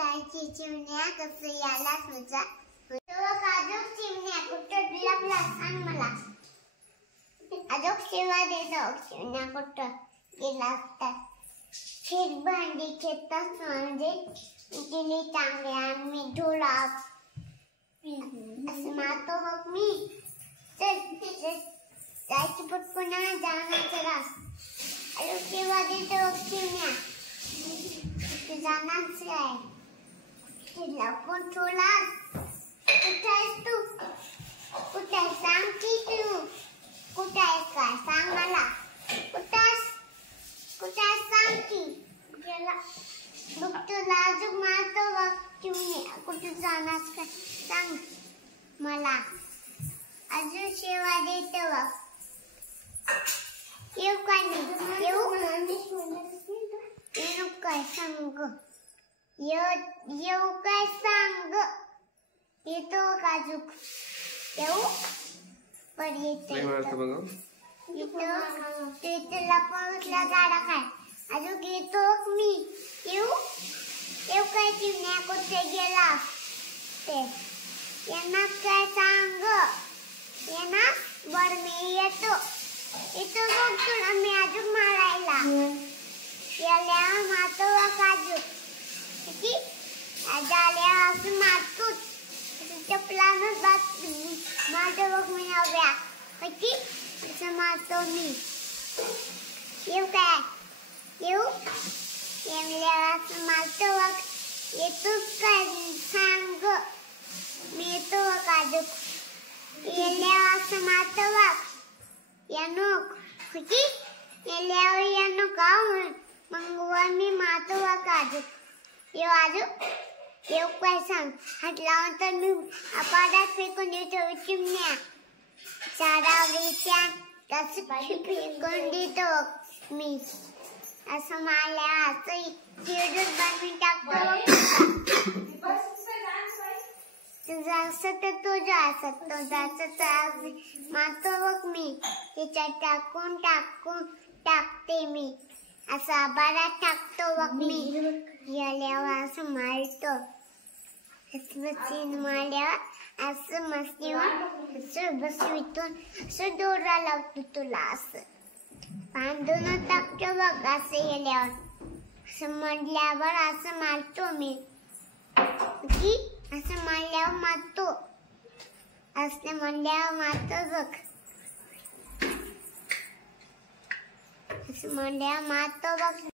जायची चिमण्या कसं याला तुझा अजून चिमण्या कुठं लपला सांग मला अजून शिवा देतो चिमण्या कुठं गेला असता फिर भांडी खेतात म्हणजे गेली चांगल्या मी धुळा असं मारतो बघ मी चल जायची पुन्हा जाण्याचा रास अजून शिवा देतो चिमण्या जाणार काय तिला पण ठोला कुठे आहेस तू कुठे आहे सांग की तू कुठे आहेस काय सांग मला कुठे आहेस सांग की गेला बघ तुला अजून मारतो बघ चिमण्या कुठे जाणार काय सांग मला अजून सेवा देतो बघ येऊ काय नाही येऊ काय सांग येऊ काय सांग येतो काजूक येऊ पण येतो लपवला झाडा काय अजून येतो मी येऊ काय चिमण्या कुठे गेला ते यांना काय सांग यांना बर मी येतो बघ तुला मी अजून मारायला याला मारतो काजू किती झाल्या असं मारतो चपलानच मारतो बघ मी हव्या किती असं मारतो मी येऊ काय येऊ असं मारतो बघ येतो काय सांग मी येतो काजू याला असं मारतो बघ यानो किती याल्यावर यानो का मग मी मारतो बघ काजू येऊ काय सांग हात लावून तर मी पाण्यात फेकून देतो चिमण्या झाडावरीच्या तसं फेकून देतो मी असं मारल्या असं चिडून बनवून टाकतो तुझं असं तर तुझं असं मारतो बघ मी त्याच्यात टाकते मी असं आबारात टाकतो बघ मी याल्यावर असं मारतो मारल्यावर असं मस्तीवर असं बसवितून असं दोरा लावतो तुला असं बांधून टाकतो बघ असं याल्यावर असं म्हणल्यावर असं मारतो मी की असं म्हणल्यावर मारतो असं म्हणल्यावर मारतो बघ असं म्हणल्यावर मारतो बघ